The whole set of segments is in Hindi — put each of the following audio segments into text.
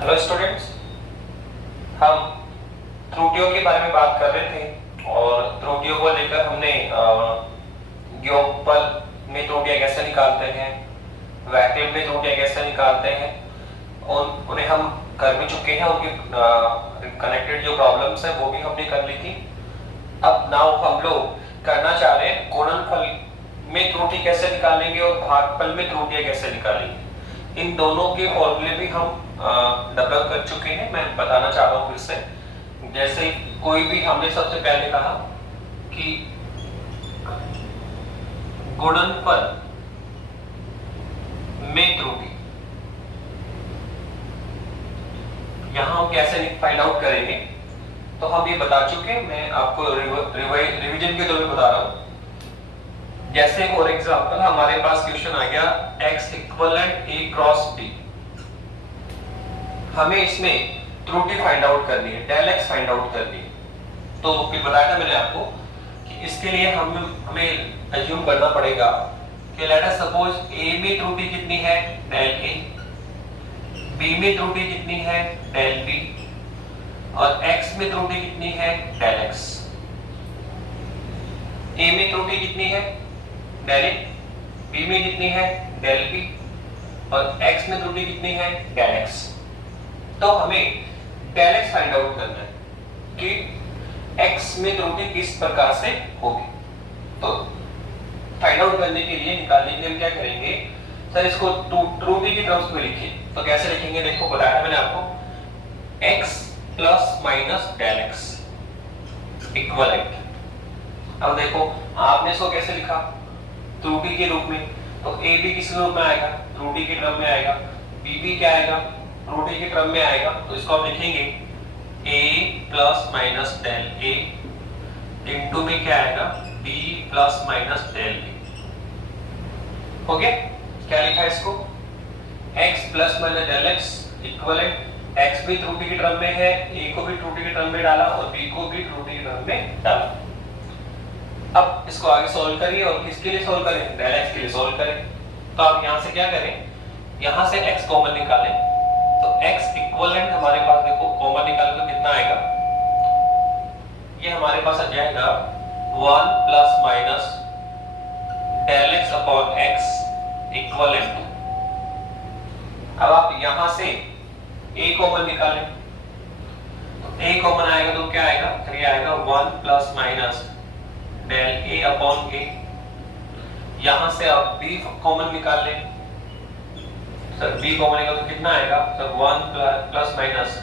हेलो स्टूडेंट्स, हम त्रुटियों के बारे में बात कर रहे थे और त्रुटियों को लेकर हमने योगफल में त्रुटियां कैसे निकालते हैं, वैक्यूम में त्रुटियां कैसे निकालते हैं, उन्हें हम कर भी चुके हैं। उनकी कनेक्टेड जो प्रॉब्लम्स है वो भी हमने कर ली थी। अब नाउ हम लोग करना चाह रहे हैं गुणनफल में त्रुटि कैसे निकालेंगे और भागफल में त्रुटियां कैसे निकालेंगे। इन दोनों के फॉर्मूले भी हम डेवलप कर चुके हैं। मैं बताना चाह रहा हूँ फिर से। जैसे कोई भी, हमने सबसे पहले कहा कि गुणनफल में त्रुटि, यहां हम कैसे फाइंड आउट करेंगे तो हम ये बता चुके हैं। मैं आपको रिवीजन के तौर पे बता रहा हूं। जैसे फॉर एग्जांपल हमारे पास क्वेश्चन आ गया x equivalent a cross b। हमें इसमें त्रुटि फाइंड आउट करनी है, डेल x फाइंड आउट करनी है। तो फिर बताया था मैंने आपको कि इसके लिए हमें अज्यूम करना पड़ेगा कि लेट अस सपोज a में त्रुटि कितनी है, डेल a, b में त्रुटि कितनी है, डेल b, और x में त्रुटि कितनी है, डेल x। a में त्रुटि कितनी है, डेल a, b में कितनी है, डेल b, और x में त्रुटि कितनी है, डेल x। तो हमें डेल x फाइंड आउट करना है कि x में त्रुटि किस प्रकार से होगी। तो फाइंड आउट करने के लिए, निकालने के लिए हम क्या करेंगे, सर इसको त्रुटि की टर्म्स में लिखिए। तो कैसे लिखेंगे, देखो बताया मैंने आपको, x plus minus del x equivalent. अब देखो आपने इसको कैसे लिखा, त्रुटि के रूप में। तो a भी किस रूप में आएगा, त्रुटि के क्रम में आएगा, b भी क्या आएगा, त्रुटि के क्रम में आएगा। तो इसको आप लिखेंगे a plus minus del a into में क्या आएगा, b plus minus del b। हो गया। क्या लिखा इसको, x plus minus del x equivalent, x भी त्रुटि के क्रम में है, a को भी त्रुटि के क्रम में डाला और b को भी त्रुटि के क्रम में डाला। अब इसको आगे सॉल्व करिए और किसके लिए सॉल्व करें, डेल x के लिए सॉल्व करें। तो आप यहां से क्या करें, यहां से x कॉमन निकालें। तो x इक्विवेलेंट हमारे पास देखो कॉमन निकाल तो कितना आएगा, ये हमारे पास आ जाएगा 1 plus minus del x upon x equivalent. अब आप यहां से a कॉमन निकालें। तो a कॉमन आएगा तो क्या आएगा, फिर ये आएगा 1 plus minus del a upon a। यहां से आप b कॉमन निकाल लें। सर b कॉमन आएगा तो कितना आएगा, sir 1 plus minus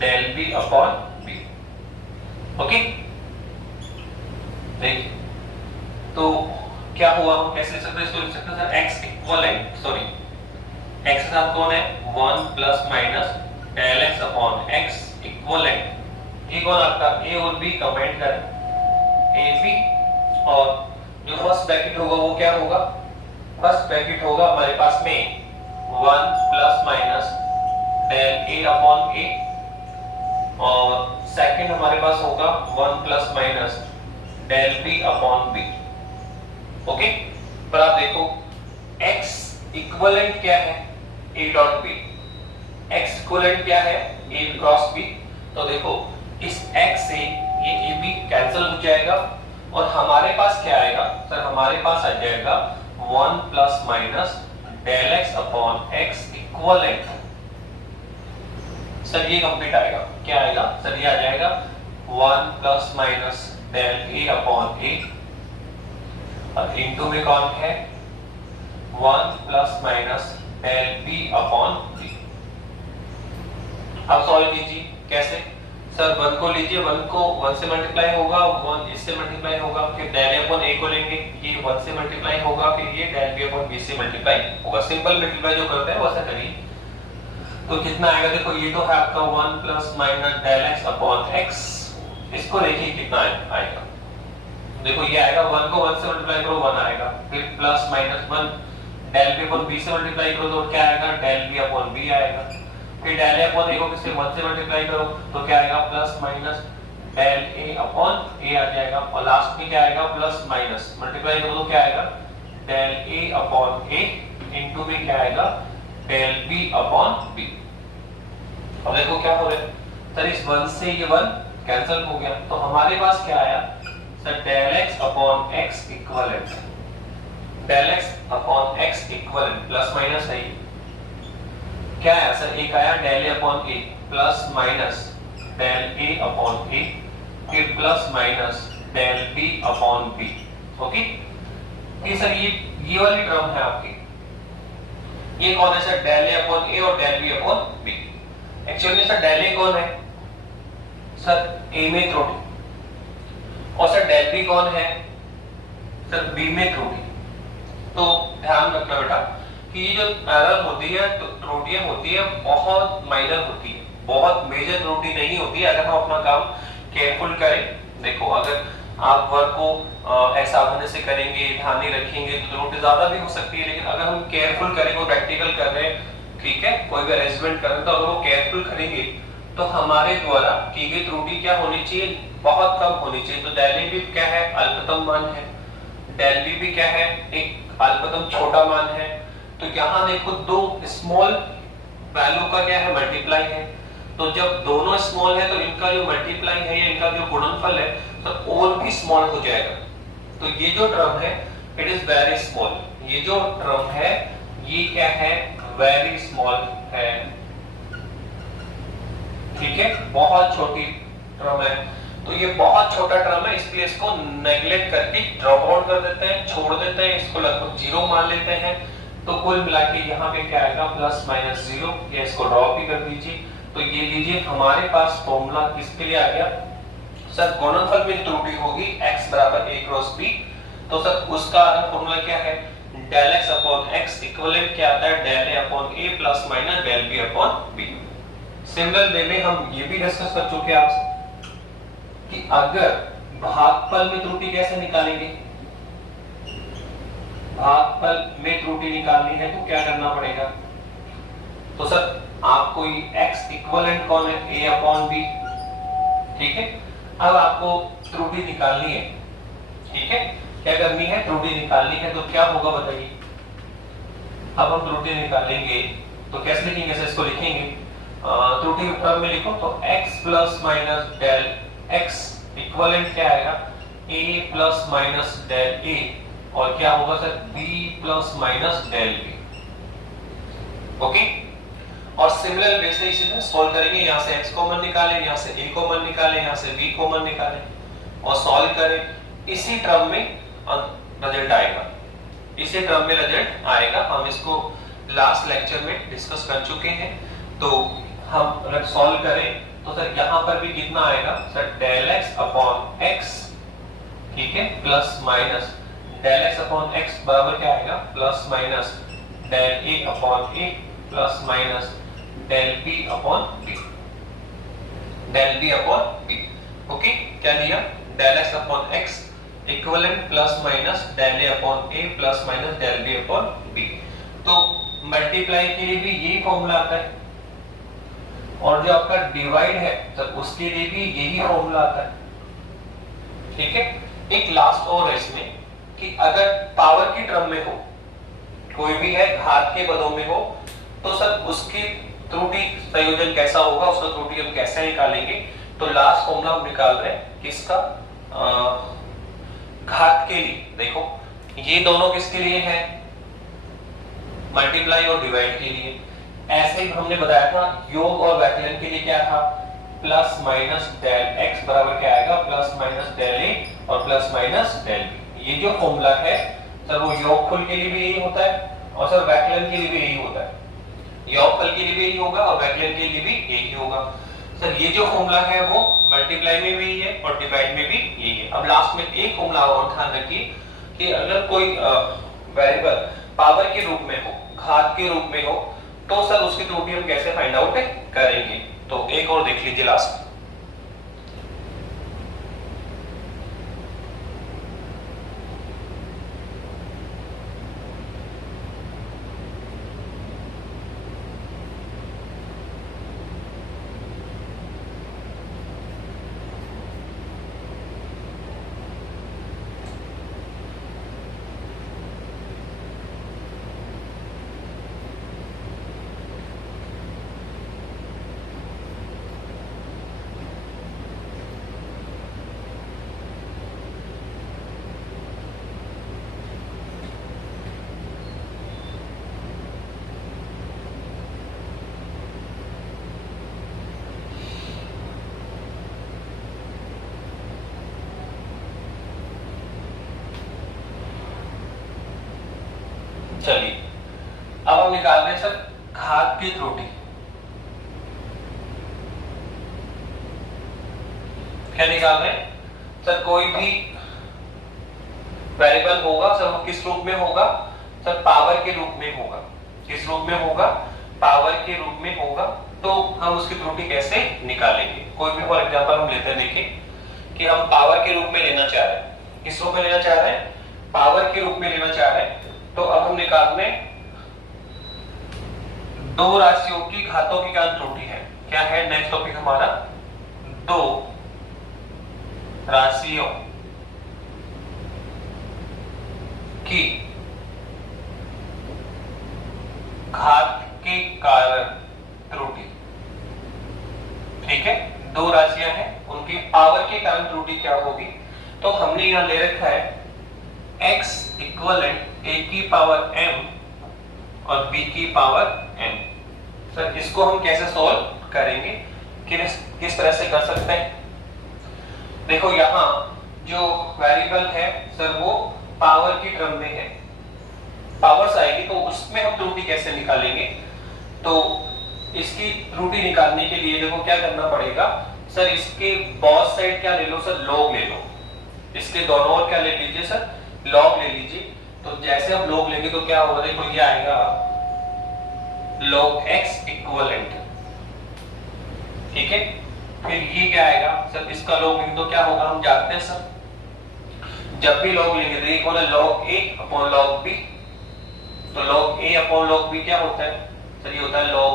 del b upon b। Okay, देखिए तो क्या हुआ, हम कैसे लिख सकते हैं इसको, लिख सकते हैं sir x equivalent, sorry x के साथ कौन है, 1 plus minus del x upon x equivalent. ये कौन आपका a और b कंबाइन करें, a b, और जो फर्स्ट ब्रैकेट होगा वो क्या होगा, फर्स्ट ब्रैकेट होगा हमारे पास में 1 plus minus del a upon a, और सेकंड हमारे पास होगा 1 plus minus del b upon b। Okay, पर आप देखो x इक्विवेलेंट क्या है, a dot b, x equivalent क्या है, a क्रॉस b। तो देखो इस x से ये a b कैंसिल हो जाएगा और हमारे पास क्या आएगा, सर हमारे पास आ जाएगा 1 plus minus del x upon x equivalent. Sir ये कंप्लीट आएगा, क्या आएगा सर, ये आ जाएगा 1 plus minus del a upon a, और इनटू में कौन है 1 plus minus del b upon b। अब सॉल्व कीजिए, कैसे, सर 1 को लीजिए, 1 को 1 से मल्टीप्लाई होगा, 1 इससे मल्टीप्लाई होगा, फिर डेल a अपॉन a को लेंगे, ये 1 से मल्टीप्लाई होगा, फिर ये डेल b अपॉन b से मल्टीप्लाई होगा। सिंपल मल्टीप्लाई जो करते हैं वैसा करिए। तो कितना आएगा, देखो ये तो है आपका 1 plus minus del x upon x, इसको देखिए कितना आएगा, देखो ये आएगा 1 को 1 से मल्टीप्लाई करो 1 आएगा, फिर plus minus 1 del b upon b से मल्टीप्लाई करो तो क्या आएगा, डेल b अपॉन b आएगा, फिर डेल a अपॉन a को किससे 1 से मल्टीप्लाई करो तो क्या आएगा, plus minus del a upon a आ जाएगा, और लास्ट में क्या आएगा, प्लस माइनस मल्टीप्लाई करो तो क्या आएगा, del a upon a, into में क्या आएगा, डेल b अपॉन b। अब देखो क्या हो रहा है सर, इस 1 से ये 1 कैंसिल हो गया, तो हमारे पास क्या आया sir, del x upon x equivalent, del x upon x equivalent plus minus है, क्या आया सर, एक आया del a upon a plus minus del a upon a, फिर plus minus del b upon b. Okay, ये सर ये वाली टर्म है आपकी, ये कौन है sir, del a upon a और del b upon b. Actually sir del a कौन है सर, ए में त्रुटि, और सर डेल बी कौन है सर, बी में त्रुटि। तो ध्यान रखना बेटा कि ये जो एरर होती है, तो त्रुटियां होती है बहुत माइनर होती है, बहुत मेजर त्रुटि नहीं होती है अगर हम अपना काम केयरफुल करें। देखो अगर आप वर्क को सावधानी से करेंगे, ध्यान नहीं रखेंगे तो त्रुटि ज्यादा भी हो सकती है, लेकिन अगर हम केयरफुल करेंगे, प्रैक्टिकल कर रहे हैं, ठीक है, कोई भी अरेंजमेंट कर रहे हैं, तो अगर वो केयरफुल करेंगे तो हमारे द्वारा की गई त्रुटि क्या होनी चाहिए, बहुत कम होनी चाहिए। तो डेल ए भी क्या है, अल्पतम मान है, डेल बी भी क्या है, एक अल्पतम छोटा मान है। तो यहाँ देखो दो स्मॉल वैल्यू का क्या है, मल्टीप्लाई है, तो जब दोनों स्मॉल है तो इनका जो मल्टीप्लाई है या इनका जो गुणनफल है तो और भी स्मॉल हो जाएगा। तो ये जो टर्म है इट इज वेरी स्मॉल, ये जो टर्म है ये क्या है, वेरी स्मॉल है, ठीक है, बहुत छोटी टर्म है। तो ये बहुत छोटा टर्म है, इसलिए इसको नेग्लेक्ट करके ड्रॉप आउट कर देते हैं, छोड़ देते हैं, इसको लगभग जीरो मान लेते हैं। तो कुल मिला के यहाँ पे क्या आएगा, प्लस माइनस जीरो, या इसको ड्रॉप भी कर दीजिए। तो ये लीजिए हमारे पास फॉर्मूला किसके लिए आ गया सर, गुणनफल में त्रुटि होगी x बराबर a क्रॉस b, तो सर उसका फॉर्मूला क्या है, del x upon x equivalent क्या आता है, del a upon a plus minus del b upon b। Similar way में हम ये भी डिस्कस कर चुके हैं आपसे कि अगर भागफल में त्रुटि कैसे निकालेंगे, भागफल में त्रुटि निकालनी है तो क्या करना पड़ेगा, तो सर आपको x इक्विवेलेंट कौन है, a अपॉन b, ठीक है। अब आपको त्रुटि निकालनी है, ठीक है, क्या करनी है, त्रुटि निकालनी है, तो क्या होगा बताइए। अब हम त्रुटि निकालेंगे तो कैसे लिखेंगे सर, इसको लिखेंगे त्रुटि टर्म में लिखो तो x plus minus del x equivalent क्या आएगा, a plus minus del a, और क्या होगा sir, b plus minus del b। Okay, और सिमिलर वे से इसी तरह सॉल्व करेंगे, यहाँ से x कॉमन निकालें, यहाँ से a कॉमन निकालें, यहाँ से b कॉमन निकालें और सॉल्व करें। इसी टर्म में रिजल्ट आएगा, इसी टर्म में रिजल्ट आएगा। हम इसको लास्ट लेक्चर में डिस्कस कर चुके हैं। तो हम अगर सॉल्व करें तो सर यहाँ पर भी कितना आएगा sir, del x upon x, ठीक है, plus minus del x upon x बराबर क्या आएगा, plus minus del a upon a plus minus del b upon b, del b upon b। Okay, क्या दिया, del x upon x equivalent plus minus del a upon a plus minus del b upon b। तो मल्टीप्लाई के लिए भी यही फॉर्मूला आता है, और जो आपका डिवाइड है तो उसके लिए भी यही फॉर्मूला आता है, ठीक है। एक लास्ट और है इसमें कि अगर पावर की टर्म में हो, कोई भी है घात के पदों में हो, तो सर उसकी त्रुटि संयोजन कैसा होगा, उसका त्रुटि हम कैसे निकालेंगे। तो लास्ट फॉर्मूला हम निकाल रहे हैं किसका, घात के लिए। देखो ये दोनों किसके लिए है, मल्टीप्लाई और डिवाइड के लिए। ऐसे ही हमने बताया था योग और व्यवकलन के लिए क्या था, प्लस माइनस डेल x बराबर क्या आएगा, प्लस माइनस डेल a और प्लस माइनस डेल b। ये जो फॉर्मूला है सर वो योगफल के लिए भी यही होता है और सर व्यवकलन के लिए भी यही होता है, योगफल के लिए भी यही होगा और व्यवकलन के लिए भी यही होगा। सर ये जो फॉर्मूला है वो मल्टीप्लाई में भी यही है और डिवाइड में भी यही है। अब लास्ट में एक फॉर्मूला और ध्यान रखिए कि अगर कोई वेरिएबल पावर के रूप में हो, घात के रूप में हो, तो सर उसकी त्रुटि हम कैसे फाइंड आउट करेंगे। तो एक और देख लीजिए लास्ट। चलिए अब हम निकाल रहे हैं सर घात की त्रुटि। क्या निकाल रहे हैं सर? कोई भी वेरिएबल होगा सर, वो किस रूप में होगा सर? पावर के रूप में होगा। किस रूप में होगा? पावर के रूप में होगा। तो हम उसकी त्रुटि कैसे निकालेंगे? कोई भी फॉर एग्जांपल हम लेते हैं, देखिए कि हम पावर के रूप में लेना चाह रहे हैं। किस रूप में लेना चाह रहे हैं? पावर के रूप में लेना चाह रहे हैं। तो अब हम निकाल रहे हैं दो राशियों की घातों की क्या त्रुटि है। क्या है नेक्स्ट टॉपिक हमारा? दो राशियों की घात के कारण त्रुटि। ठीक है, दो राशियां हैं, उनकी पावर के कारण त्रुटि क्या होगी? तो हमने यहां ले रखा है x इक्वलेंट a की पावर m और b की पावर n। सर इसको हम कैसे सॉल्व करेंगे? किस तरह से कर सकते हैं? देखो यहां जो वेरिएबल है सर वो पावर की टर्म में है। पावर्स आएगी तो उसमें हम त्रुटि कैसे निकालेंगे? तो इसकी त्रुटि निकालने के लिए देखो क्या करना पड़ेगा सर, इसके बोथ साइड क्या ले लो सर? लॉग ले लो। इसके दोनों ओर क्या ले लीजिए सर? लॉग ले लीजिए। तो जैसे हम लॉग लेंगे तो क्या होगा? देखो ये आएगा log x इक्विवेलेंट। ठीक है, फिर ये क्या आएगा सर? इसका लॉग लेंगे तो क्या होगा? हम जानते हैं सर, जब भी लॉग लेंगे तो एक होगा log a upon log b। तो log a upon log b क्या होता है सर? ये होता है log,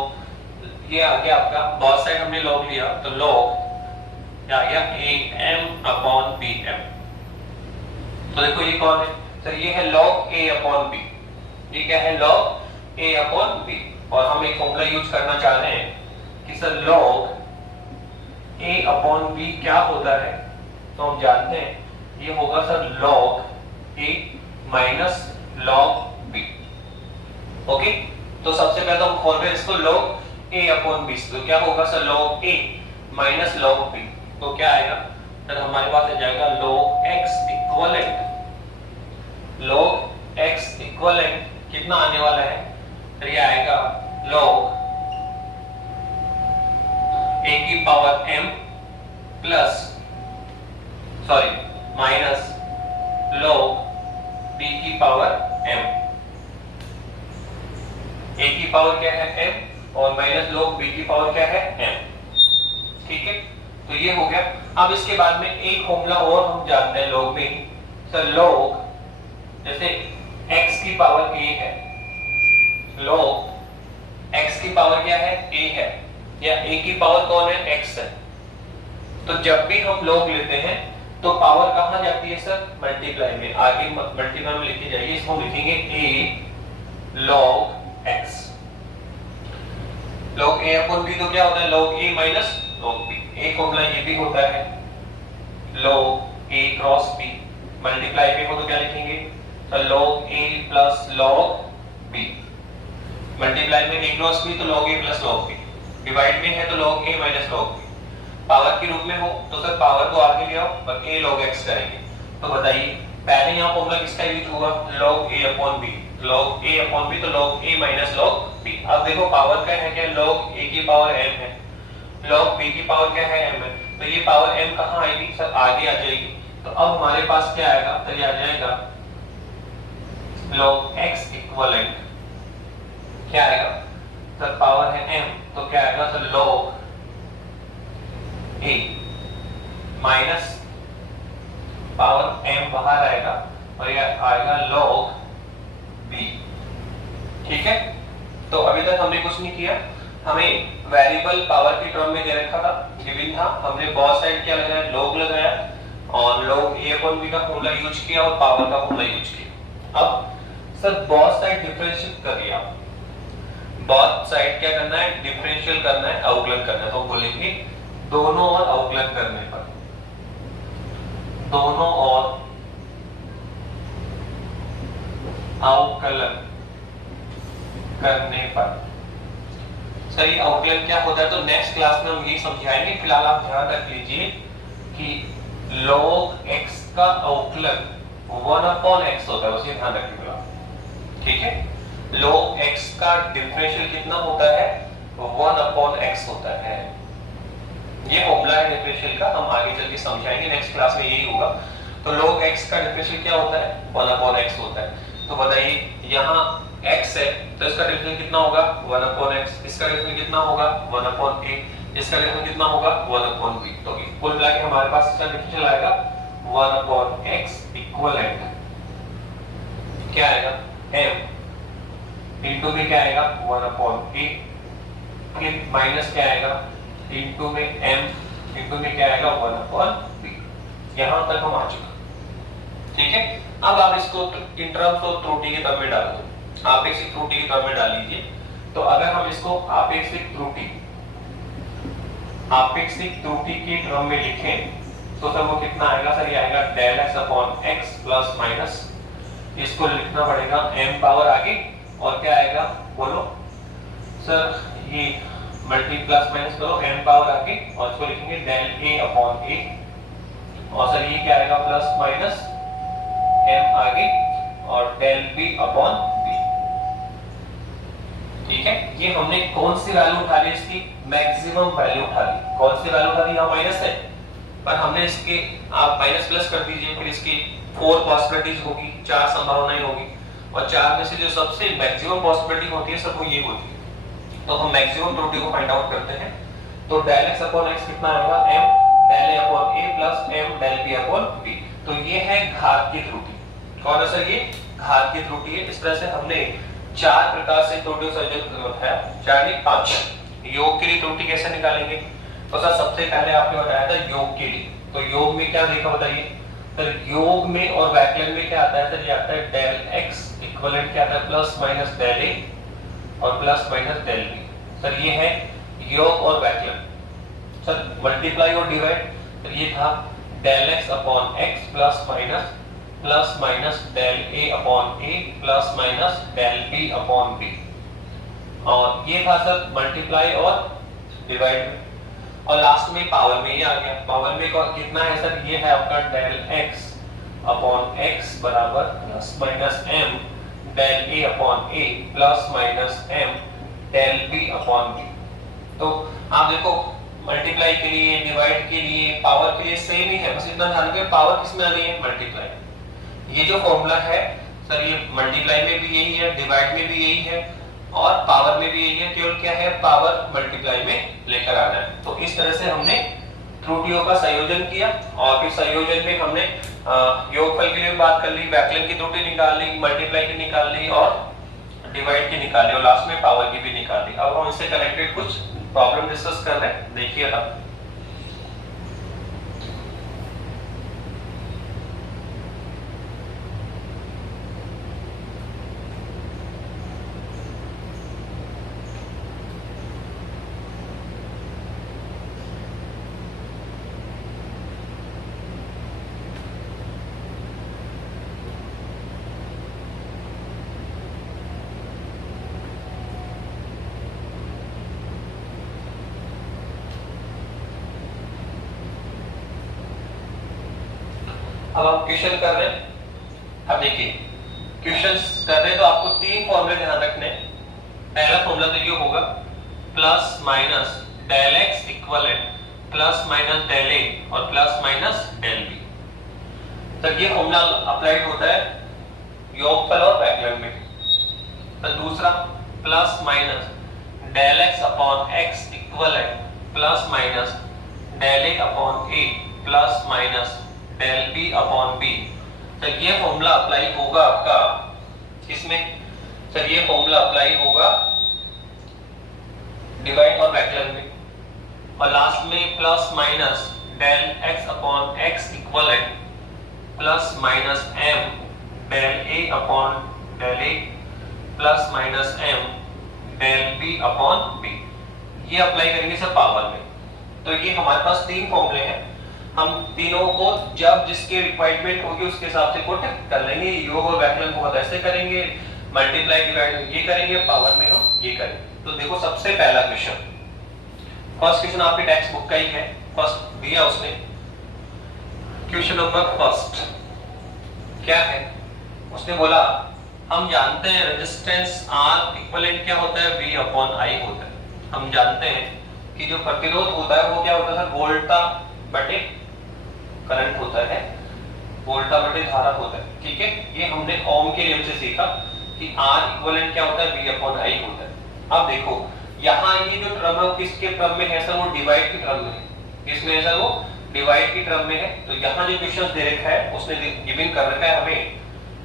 ये आ गया आपका बोथ साइड हमने log लिया तो log क्या आ गया? am upon bm। तो देखो ये कौन है सर? ये है log a अपॉन b। ये क्या है? log a upon b। और हम एक फॉर्मूला यूज करना चाह रहे हैं कि sir log a upon b क्या होता है? तो हम जानते हैं ये होगा sir log a minus log b। Okay, तो सबसे पहले हम खोल रहे हैं इसको log a अपॉन b। तो क्या होगा sir? log a minus log b। तो क्या आएगा सर? हमारे पास आ जाएगा log x equivalent. log x equivalent कितना आने वाला है? तो ये आएगा log a की power m plus minus log b की पावर m। a की पावर क्या है? m और माइनस log b की पावर क्या है? m। ठीक है, तो ये हो गया। अब इसके बाद में एक फॉर्मूला और हम जानते हैं log में सर, log जैसे x की पावर a है, log x की पावर क्या है? a है, या a की पावर कौन है? x है। तो जब भी हम log लेते हैं तो पावर कहां जाती है सर? मल्टीप्लाई में। आगे मल्टीप्लाई में लिखे जाइए, इसको लिखेंगे a log x। log a upon b तो क्या होता है? log a minus log b। एक फॉर्मूला ये भी होता है log a cross b। Multiply में हो तो क्या लिखेंगे sir? log a plus log b। Multiply में a क्रॉस b तो log a plus log b। Divide में है तो log a minus log b। Power के रूप में हो तो सर पावर को आगे ले आओ और a log x करेंगे। तो बताइए पहले यहाँ फॉर्मूला किसका यूज हुआ? log a upon b। log a upon b तो log a minus log b। अब देखो पावर क्या है? क्या log a की पावर m है, log b की पावर क्या है? m है। तो ये पावर m कहाँ आएगी सर? आगे आ जाएगी। तो अब हमारे पास क्या आएगा? तो ये आ जाएगा log x इक्विवेलेंट क्या आएगा सर? पावर है m तो क्या आएगा sir? log a minus power m बाहर आएगा और यह आएगा log b। ठीक है, तो अभी तक हमने कुछ नहीं किया। हमें वेरिएबल पावर की टर्म में दे रखा था, गिवन था। हमने बोथ साइड क्या लगाया? log लगाया और log a अपॉन b का फॉर्मूला यूज किया और पावर का फॉर्मूला यूज किया। अब सर बोथ साइड डिफरेंशिएट कर लिया। बोथ साइड क्या करना है? डिफरेंशियल करना है, अवकलन करना है। तो बोलेंगे दोनों ओर अवकलन करने पर, दोनों ओर अवकलन करने पर। सही, अवकलन क्या होता है तो नेक्स्ट क्लास में हम ये समझाएंगे। फिलहाल आप ध्यान रख लीजिए कि log x का अवकलन 1/x होता है, उसे ध्यान रखिएगा। ठीक है, log x का डिफरेंशियल कितना होता है 1/x होता है। ये फॉर्मूला है डिफरेंशियल का, हम आगे चल के समझाएंगे, नेक्स्ट क्लास में यही होगा। तो log x का डिफरेंशियल क्या होता है 1/x होता है। तो बताइए यहाँ x है तो इसका डिफरेंशियल कितना होगा 1/x, इसका डिफरेंशियल कितना होगा 1/a, इसका डिफरेंशियल कितना होगा 1/b। तो कुल मिला के हमारे पास इसका डिफरेंशियल आएगा 1/x इक्विवेलेंट क्या आएगा m इनटू में क्या आएगा 1/a, फिर माइनस क्या आएगा इनटू में m इनटू में क्या आएगा 1/b। यहां तक हम आ चुके, ठीक है। अब आप इसको इन टर्म्स ऑफ त्रुटि के टर्म में डाल दो, आपेक्षिक त्रुटि के टर्म में डाल लीजिए। तो अगर हम इसको आपेक्षिक त्रुटि के टर्म में लिखें तो सर वो कितना आएगा सर, ये आएगा del x upon x plus minus, इसको लिखना पड़ेगा m पावर आगे और क्या आएगा बोलो सर, ये मल्टी प्लस माइनस करो m पावर आगे और इसको लिखेंगे डेल a अपॉन a, और सर ये क्या आएगा प्लस माइनस m आगे और डेल b अपॉन b। ठीक है, ये हमने कौन सी वैल्यू उठा ली, इसकी मैक्सिमम वैल्यू उठा ली। कौन सी वैल्यू उठा ली, यहाँ माइनस है पर हमने इसके आप माइनस प्लस कर दीजिए, फिर इसकी 4 पॉसिबिलिटीज होगी, 4 संभावनाएं होगी और 4 में से जो सबसे मैक्सिमम पॉसिबिलिटी होती है सब वो ये होती है। तो हम मैक्सिमम त्रुटि को फाइंड आउट करते हैं। तो डेल x अपॉन x कितना आएगा m del a upon a plus m del b upon b। तो ये है घातीय त्रुटि। कौन है सर, ये घातीय त्रुटि है। इस तरह से हमने 4 प्रकार से त्रुटि का संयोजन बताया, 4 नहीं 5। योग के लिए त्रुटि कैसे निकालेंगे, तो सर सबसे पहले आपने बताया था योग के लिए। तो योग में क्या देखा बताइए सर, योग में और वैकलन में क्या आता है सर, ये आता है डेल x इक्विवेलेंट क्या आता है प्लस माइनस डेल a और plus minus del b। Sir ये है योग और वैकलन। सर मल्टीप्लाई और डिवाइड, तो ये था del x upon x plus minus del a upon a plus minus del b upon b। और ये था सर मल्टीप्लाई और डिवाइड, और लास्ट में पावर में ये आ गया। पावर में कितना है सर, ये है आपका डेल x अपॉन x बराबर plus minus m del a upon a plus minus m del b upon b। तो आप देखो मल्टीप्लाई के लिए, डिवाइड के लिए, पावर के लिए सेम ही है, बस इतना ध्यान रखिए पावर किसमें आनी है, मल्टीप्लाई। ये जो फॉर्मूला है सर, ये मल्टीप्लाई में भी यही है, डिवाइड में भी यही है और पावर में भी यही है, केवल क्या है पावर मल्टीप्लाई में लेकर आना है। तो इस तरह से हमने त्रुटियों का संयोजन किया और फिर संयोजन में हमने योगफल के लिए बात कर ली, वैकलन की त्रुटि निकाल ली, मल्टीप्लाई की निकाल ली और डिवाइड की निकाल ली और लास्ट में पावर की भी निकाल ली। अब हम इससे कनेक्टेड कुछ प्रॉब्लम डिस्कस कर रहे हैं, देखिए अब। अब हम क्वेश्चन कर रहे हैं। अब देखिए क्वेश्चंस कर रहे हैं तो आपको 3 फॉर्मूले ध्यान रखने हैं। पहला फॉर्मूला तो ये होगा plus minus del x equivalent plus minus del a और प्लस माइनस डेल b। तो ये फॉर्मूला अप्लाइड होता है योगफल और वैकलन में। तो दूसरा plus minus del x upon x equivalent plus minus del a upon a plus minus del b upon b। तो ये फॉर्मूला अप्लाई होगा आपका किसमें सर, ये फॉर्मूला अप्लाई होगा डिवाइड और वैकलन में। और लास्ट में plus minus del x upon x equivalent plus minus m del a upon del a plus minus m del b upon b। ये अप्लाई करेंगे सर पावर में। तो ये हमारे पास 3 फॉर्मूले हैं, हम तीनों को जब जिसके रिक्वायरमेंट होगी उसके हिसाब से पुट कर लेंगे। योग और वैकलन को ऐसे करेंगे, मल्टीप्लाई डिवाइड ये करेंगे, पावर में हम ये करेंगे। तो देखो सबसे पहला क्वेश्चन, फर्स्ट क्वेश्चन आपके टेक्स्ट बुक का ही है, फर्स्ट दिया उसने। क्वेश्चन नंबर फर्स्ट क्या है, उसने बोला हम जानते हैं रेजिस्टेंस R इक्विवेलेंट क्या होता है, V अपॉन I होता है। हम जानते हैं कि जो प्रतिरोध होता है वो क्या होता है सर, वोल्टा बटे करंट होता है, वोल्टा बटे धारा होता है, ठीक है। ये हमने ओम के नियम से सीखा कि R इक्विवेलेंट क्या होता है, V अपॉन I होता है। अब देखो यहाँ ये जो टर्म है वो किसके टर्म में है सर, वो डिवाइड की टर्म में है। किसमें है सर, वो डिवाइड की टर्म में है। तो यहाँ जो क्वेश्चन दे रखा है उसने गिवन कर रखा है हमें,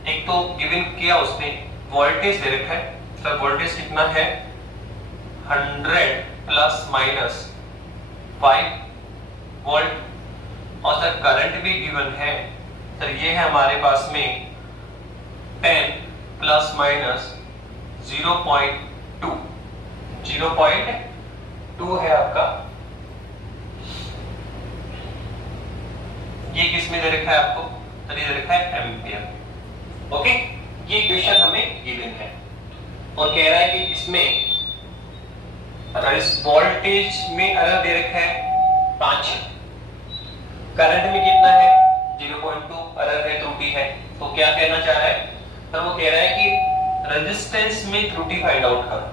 एक तो गिवन किया उसने वोल्टेज दे रखा है सर, वोल्टेज कितना है 100 प्लस माइनस 5 वोल्ट, और सर करंट भी गिवन है सर, ये है हमारे पास में 10 प्लस माइनस 0.2 है आपका। ये किस में दे रखा है आपको, तो ये दे रखा है एम्पियर। ओके, ये क्वेश्चन हमें गिवन है और कह रहा है कि इसमें वोल्टेज में एरर दे रखा है 5, करंट में कितना है 0.2 एरर है, त्रुटि है। तो क्या कहना चाह रहा है, तो वो कह रहा है कि रेजिस्टेंस में त्रुटि फाइंड आउट करो,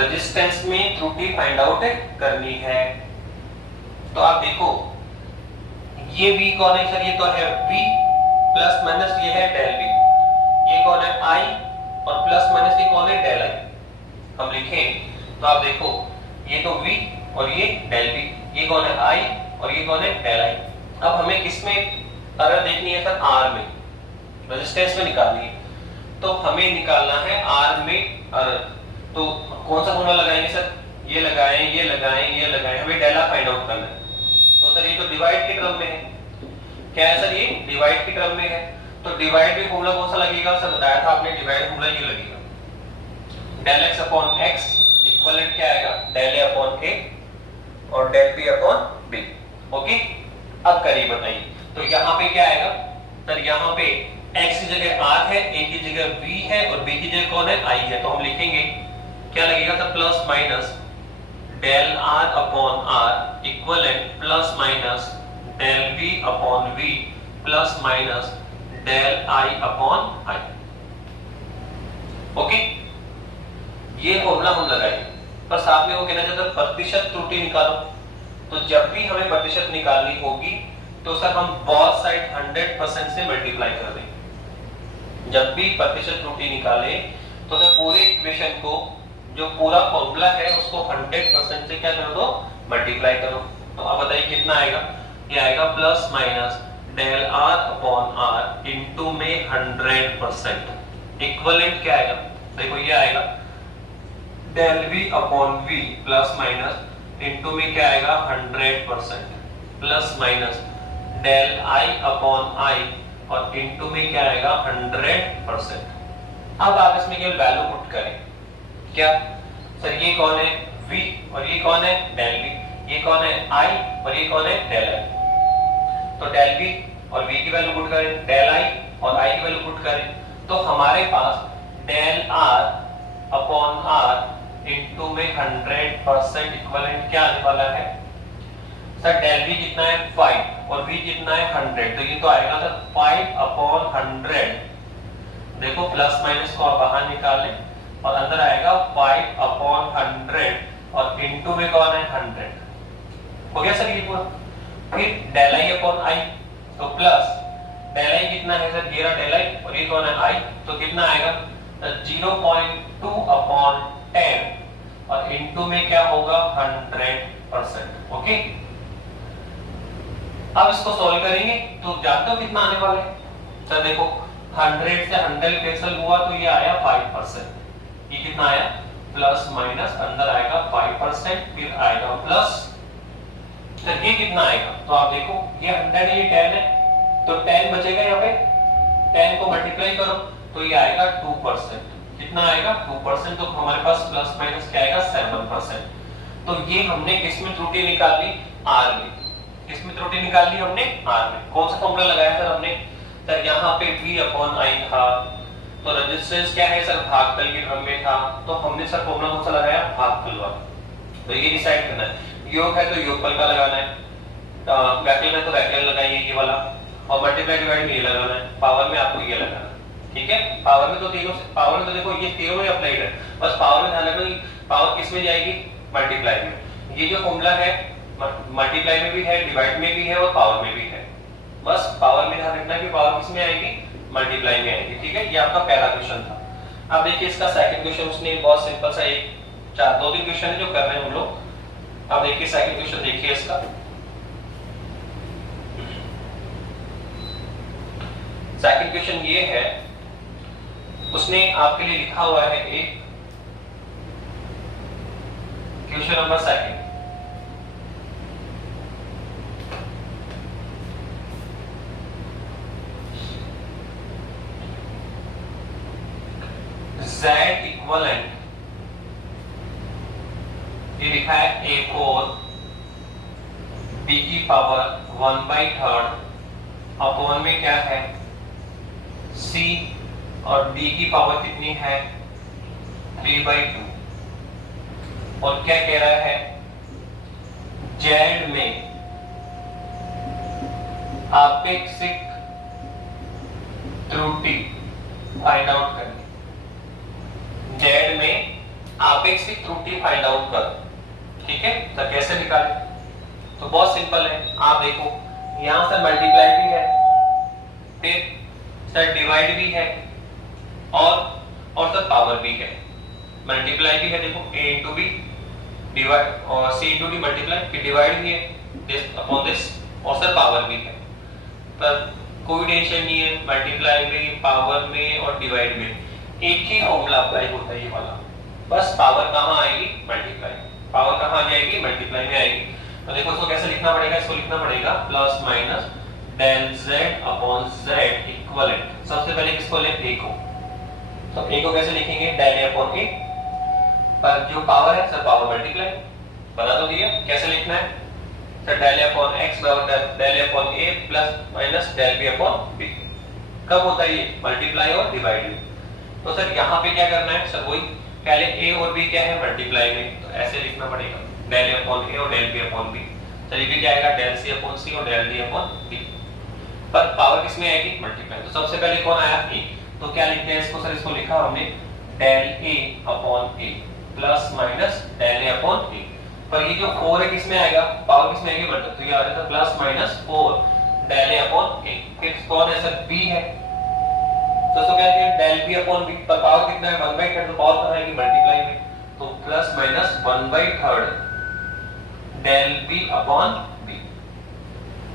रेजिस्टेंस में त्रुटि फाइंड आउट करनी है। तो आप देखो ये V कौन है सर, ये तो है V प्लस माइनस ये है डेल V, ये कौन है I और प्लस माइनस ये कौन है डेल I। हम लिखें तो आप देखो ये तो V और ये डेल V, ये कौन है I और ये कौन है डेल I। अब हमें किसमें एरर देखनी है सर, R में, रेजिस्टेंस में निकालनी है। तो हमें निकालना है R में एरर। तो कौन सा फॉर्मूला लगाएंगे सर, ये लगाएं, ये लगाएं, ये लगाएं, हमें डेला फाइंड आउट करना है। तो सर ये तो डिवाइड के क्रम में है, क्या है सर, ये डिवाइड के क्रम में है। तो डिवाइड में फॉर्मूला कौन सा लगेगा सर, बताया था आपने डिवाइड फॉर्मूला ये लगेगा del x upon x equivalent क्या आएगा, डेल a अपॉन a और del b upon b। Okay, अब करिए बताइए, तो यहाँ पे क्या आएगा सर, यहाँ पे x की जगह r है, a की जगह v है और b की जगह कौन है I है। तो हम लिखेंगे क्या लगेगा sir, plus minus del r upon r equivalent plus minus del v upon v plus minus del I upon I। Okay, ये फॉर्मूला हम लगाएंगे, पर साथ में वो कहना चाहता है प्रतिशत त्रुटि निकालो। तो जब भी हमें प्रतिशत निकालनी होगी तो सर हम बोथ साइड 100% से मल्टीप्लाई कर देंगे। जब भी प्रतिशत त्रुटि निकाले तो सर पूरे इक्वेशन को, जो पूरा फॉर्मूला है उसको 100% से क्या कर दो, मल्टीप्लाई करो। तो अब बताइए कितना आएगा, ये आएगा plus minus del r upon r into में 100%। इक्विवेलेंट क्या आएगा, देखो ये आएगा del v upon v plus minus into में क्या आएगा 100% plus minus del I upon I और इनटू में क्या आएगा 100%। अब आप इसमें केवल वैल्यू पुट करें, क्या सर, ये कौन है v और ये कौन है डेल v, ये कौन है I और ये कौन है डेल I। तो डेल v और v की वैल्यू पुट करें, डेल I और I की वैल्यू पुट करें, तो हमारे पास del r upon r into में 100% इक्विवेलेंट क्या आने वाला है सर, डेल v कितना है 5 और v कितना है 100, तो ये तो आएगा सर 5 अपॉन 100। देखो प्लस माइनस को आप बाहर निकालें और अंदर आएगा 5 अपॉन 100 और इनटू में कौन है 100। हो गया सर ये पूरा। फिर डेल I अपॉन I, तो प्लस डेल I कितना है सर, ये रहा डेल I और ये कौन है I, तो कितना आएगा 0.2 अपॉन 10 और इनटू में क्या होगा 100%। ओके, अब इसको सॉल्व करेंगे तो जानते हो कितना आने वाला है सर, देखो 100 से 100 कैंसिल हुआ तो ये आया 5%। ये कितना आया, प्लस माइनस अंदर आएगा 5%, फिर आएगा प्लस, तो ये कितना आएगा, तो आप देखो ये 100 है, ये 10 है, तो 10 बचेगा यहाँ पे, 10 को मल्टीप्लाई करो तो ये आएगा 2%। कितना आएगा 2%, तो हमारे पास प्लस माइनस क्या आएगा 7%। तो ये हमने किसमें त्रुटि निकाली, R में। किसमें त्रुटि निकाली हमने, R में। कौन सा फॉर्मूला लगाया सर हमने, सर यहाँ पे V अपॉन I था, तो रेजिस्टेंस क्या है सर, भागफल के क्रम में था, तो हमने सर फॉर्मूला कौन सा लगाया, भागफल वाला। तो ये डिसाइड करना है, योग है तो योगफल का लगाना है, वैक्यूम है तो वैक्यूम लगाइए ये वाला, और मल्टीप्लाई डिवाइड में ये लगाना है, पावर में आपको ये लगाना है। ठीक है, पावर में तो तीनों, पावर में तो देखो ये तीनों में अप्लाइड है, बस पावर में ध्यान रखना कि पावर किस में जाएगी, मल्टीप्लाई में। ये जो फॉर्मूला है मल्टीप्लाई में भी है, डिवाइड में भी है और पावर में भी है। बस पावर में ध्यान रखना कि पावर किस में आएगी, मल्टीप्लाई में आएगी। ठीक है, ये आपका पहला क्वेश्चन था। अब देखिए इसका सेकंड क्वेश्चन, उसने बहुत सिंपल सा एक चार दो तीन क्वेश्चन है जो कर रहे हैं हम लोग। अब देखिए सेकंड क्वेश्चन देखिए इसका। सेकंड क्वेश्चन ये है, उसने आपके लिए लिखा हुआ है एक question number second, z equivalent, ये लिखा है a4 b की पावर 1/3 अपॉन में क्या है c, और d की पावर कितनी है 3/2, और क्या कह रहा है z में आपेक्षिक त्रुटि फाइंड आउट करनी। z में आपेक्षिक त्रुटि फाइंड आउट करो। ठीक है, तो कैसे निकालें, तो बहुत सिंपल है। आप देखो यहां से मल्टीप्लाई भी है, फिर सर डिवाइड भी है, और सर पावर भी है। मल्टीप्लाई भी है, देखो a into b डिवाइड और c into d मल्टीप्लाई, फिर डिवाइड भी है दिस अपॉन दिस, और सर पावर भी है। पर कोई टेंशन नहीं है, मल्टीप्लाई में, पावर में और डिवाइड में एक ही फॉर्मूला अप्लाई होता है ये वाला। बस पावर कहां आएगी, मल्टीप्लाई, पावर कहां आ जाएगी, मल्टीप्लाई में आएगी। तो देखो इसको कैसे लिखना पड़ेगा, इसको लिखना पड़ेगा plus minus del z upon z equivalent. सबसे पहले किसको लें, a को, तो a को कैसे लिखेंगे, डेल a अपॉन a, पर जो पावर है सर पावर मल्टीप्लाई, बना तो दिया। कैसे लिखना है sir, del a upon x बराबर del a upon a plus minus del b upon b। कब होता है ये, मल्टीप्लाई और डिवाइड में। तो सर यहाँ पे क्या करना है सर, वही पहले a और b क्या है, मल्टीप्लाई में, तो ऐसे लिखना पड़ेगा डेल a अपॉन a और डेल b अपॉन b। चलिए भी क्या आएगा, डेल c अपॉन c और डेल d अपॉन d, पर पावर किस में आएगी, मल्टीप्लाई। तो सबसे पहले कौन आया, a, तो क्या लिखते हैं इसको सर, इसको लिखा हमने del a upon a plus minus del a upon a, पर ये जो 4 है किस में आएगा, पावर किस में आएगी, मल्टीप्लाई, तो ये आ जाएगा plus minus 4 del a upon a। फिर कौन है सर, b है, तो क्या है डेल b अपॉन b, पर पावर कितना है 1/3, तो पावर कहां आएगी, मल्टीप्लाई में, तो plus minus 1/3 del b upon b,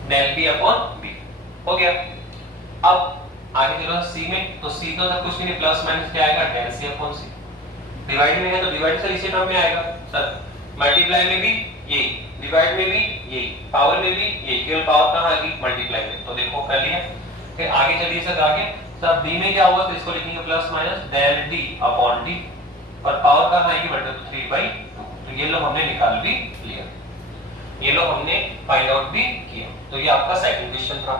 del b upon b हो गया। अब आगे चलो c में, तो c तो सब कुछ नहीं, प्लस माइनस क्या आएगा, del c upon c। Divide में है तो डिवाइड सर इसी टर्म में आएगा सर, मल्टीप्लाई में भी यही, डिवाइड में भी यही, पावर में भी यही, केवल पावर कहां आएगी, मल्टीप्लाई में। तो देखो कर लिया। फिर आगे चलिए सर, आगे सब d में क्या होगा, तो इसको लिखेंगे plus minus del d upon d, और पावर कहां आएगी, मल्टीप्लाई 3/2। तो ये लो हमने निकाल भी लिया, ये लो हमने फाइंड आउट भी किया। तो ये आपका सेकंड क्वेश्चन था।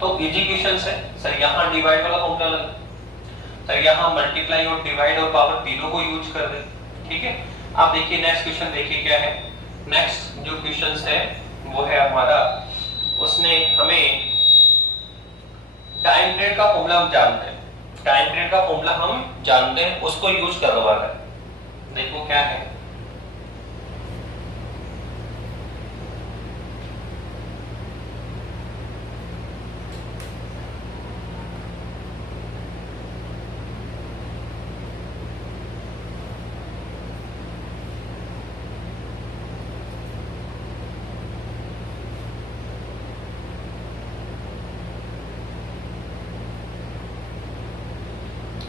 तो इजी क्वेश्चन है सर, यहां डिवाइड वाला फॉर्मूला लगा सर, यहां मल्टीप्लाई और डिवाइड और पावर तीनों को यूज कर दे। ठीक है, अब देखिए नेक्स्ट क्वेश्चन देखिए क्या है। नेक्स्ट जो क्वेश्चन है वो है हमारा, उसने हमें टाइम पीरियड का फॉर्मूला हम जानते हैं, टाइम पीरियड का फॉर्मूला हम जानते हैं, उसको यूज करवा रहा है। देखो क्या है,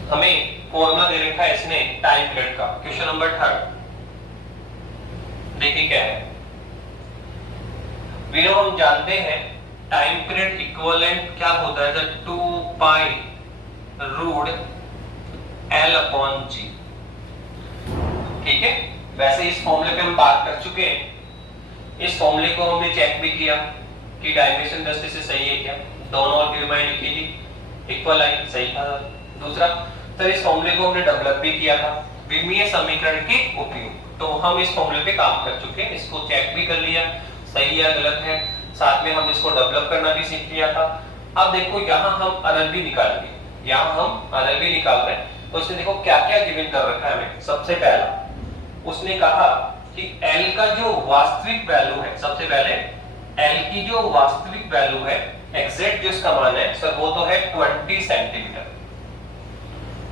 हमें फॉर्मूला दे रखा है इसने टाइम पीरियड का। क्वेश्चन नंबर 3 देखिए क्या है, वीडियो हम जानते हैं टाइम पीरियड इक्विवेलेंट क्या होता है sir, 2 pi root L upon G। ठीक है, वैसे इस फॉर्मूले पे हम बात कर चुके हैं, इस फॉर्मूले को हमने चेक भी किया कि डायमेंशन दृष्टि से सही है क्या, दोनों और डिवाइड लिखी थी, इक्वल आई, सही था। दूसरा सर, इस फॉर्मूले को हमने डेवलप भी किया था विमीय समीकरण के उपयोग, तो हम इस फॉर्मूले पे काम कर चुके हैं, इसको चेक भी कर लिया सही या गलत है, साथ में हम इसको डेवलप करना भी सीख लिया था। अब देखो यहाँ हम अनंत भी निकालेंगे, यहाँ हम RLB निकाल रहे हैं। तो उसने देखो क्या क्या गिवन कर रखा है हमें। सबसे पहला उसने कहा कि L का जो वास्तविक वैल्यू है, सबसे पहले L की जो वास्तविक वैल्यू है, एग्जैक्ट जो इसका मान है सर वो तो है 20 सेंटीमीटर।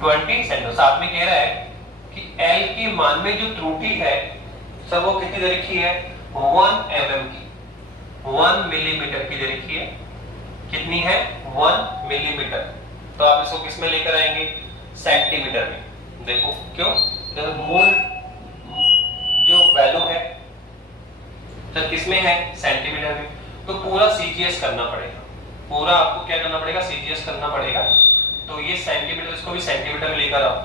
20 सेंटीमीटर। साथ में कह रहा है कि L के मान में जो त्रुटि है सर वो कितनी दे रखी है, 1 mm की, 1 मिलीमीटर की दे रखी है। कितनी है, 1 मिलीमीटर। तो आप इसको किस में लेकर आएंगे, सेंटीमीटर में। देखो क्यों, तो मूल जो वैल्यू है सर किस में है, सेंटीमीटर में। तो पूरा सीजीएस करना पड़ेगा, पूरा आपको क्या करना पड़ेगा, सीजीएस करना पड़ेगा। तो ये सेंटीमीटर, इसको भी सेंटीमीटर में लेकर आओ।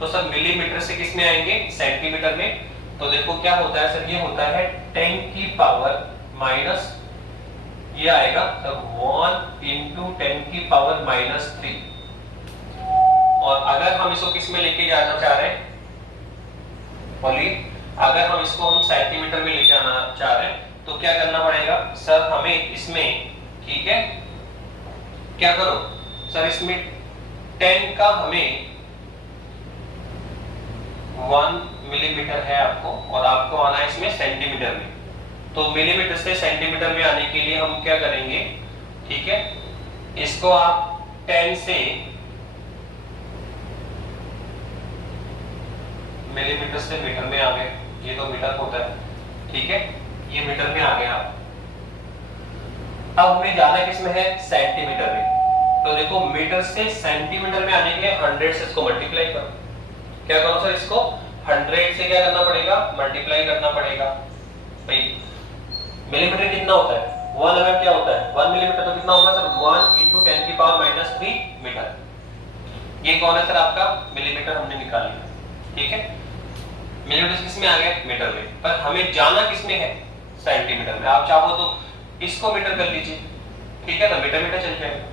तो सर मिलीमीटर से किस में आएंगे, सेंटीमीटर में। तो देखो क्या होता है सर, ये होता है 10 की पावर माइनस, ये आएगा तब 1 into 10 की पावर -3। और अगर हम इसको किस में लेके जाना चाह रहे हैं, बोलिए, अगर हम इसको हम सेंटीमीटर में लेके जाना चाह रहे हैं तो क्या करना पड़ेगा सर, हमें इसमें, ठीक है, क्या करो सर, इसमें 10 का हमें 1 मिलीमीटर है आपको, और आपको आना है इसमें सेंटीमीटर में। तो मिलीमीटर से सेंटीमीटर में आने के लिए हम क्या करेंगे, ठीक है, इसको आप 10 से मिलीमीटर से मीटर में आ गए, ये तो मीटर होता है, ठीक है, ये मीटर में आ गया। अब हमें जाना किसमें है, सेंटीमीटर में। तो देखो मीटर से सेंटीमीटर में आने के लिए 100 से इसको मल्टीप्लाई करो। क्या करो सर, इसको 100 से क्या करना पड़ेगा, मल्टीप्लाई करना पड़ेगा। भाई मिलीमीटर कितना होता है, 1 mm क्या होता है, 1 मिलीमीटर। तो कितना होगा सर, 1 into 10 की पावर -3 मीटर। ये कौन है सर, आपका मिलीमीटर हमने निकाल लिया, ठीक है। मिलीमीटर किस में आ गया, मीटर में। पर हमें जाना किस में है, सेंटीमीटर में। आप चाहो तो इसको मीटर कर लीजिए, ठीक है ना, मीटर मीटर चल जाएगा।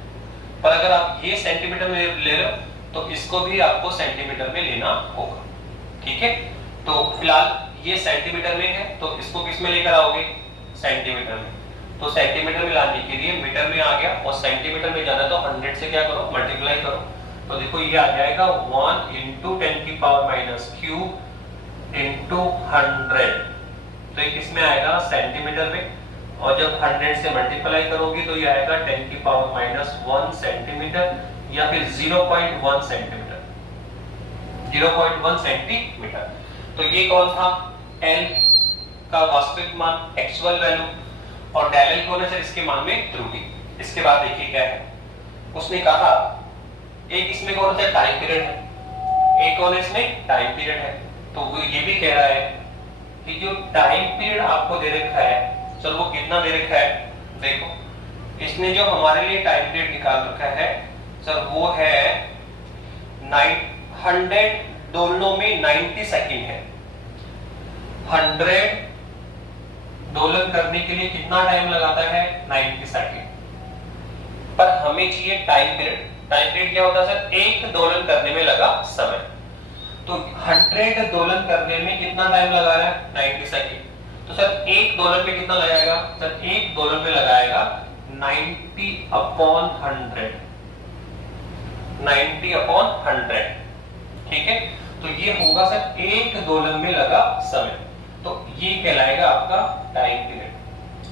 पर अगर आप ये सेंटीमीटर में ले रहे हो तो इसको भी आपको सेंटीमीटर में लेना होगा, ठीक है। तो फिलहाल ये सेंटीमीटर में है, तो इसको किस में लेकर आओगे, सेंटीमीटर में। तो सेंटीमीटर में लाने के लिए मीटर में आ गया, और सेंटीमीटर में जाना तो 100 से क्या करो, मल्टीप्लाई करो। तो देखो ये आ जाएगा 1 into 10 की पावर -3 into 100। तो ये किस में आएगा, सेंटीमीटर में। और जब 100 से मल्टीप्लाई करोगे तो ये आएगा 10 की पावर -1 सेंटीमीटर, या फिर 0.1 सेंटीमीटर, 0.1 सेंटीमीटर। तो ये कौन था, L का वास्तविक मान, एक्चुअल वैल्यू, और डेल L कौन है सर, इसके मान में त्रुटि। इसके बाद देखिए क्या है, उसने कहा एक इसमें कौन सा टाइम पीरियड है, एक कौन है इसमें टाइम पीरियड है। तो वो ये भी कह रहा है कि जो टाइम पीरियड आपको दे रखा है सर वो कितना दे रखा है। देखो इसने जो हमारे लिए टाइम पीरियड निकाल रखा है सर वो है 100 दोलनों में 90 सेकंड है। 100 दोलन करने के लिए कितना टाइम लगाता है, 90 सेकंड। पर हमें चाहिए टाइम पीरियड। टाइम पीरियड क्या होता है सर, एक दोलन करने में लगा समय। तो 100 दोलन करने में कितना टाइम लगा रहा है, 90 सेकंड। तो सर एक दोलन में कितना लगाएगा सर, एक दोलन में लगाएगा 90/100, 90/100, ठीक है। तो ये होगा सर एक दोलन में लगा समय। तो ये कहलाएगा आपका टाइम पीरियड।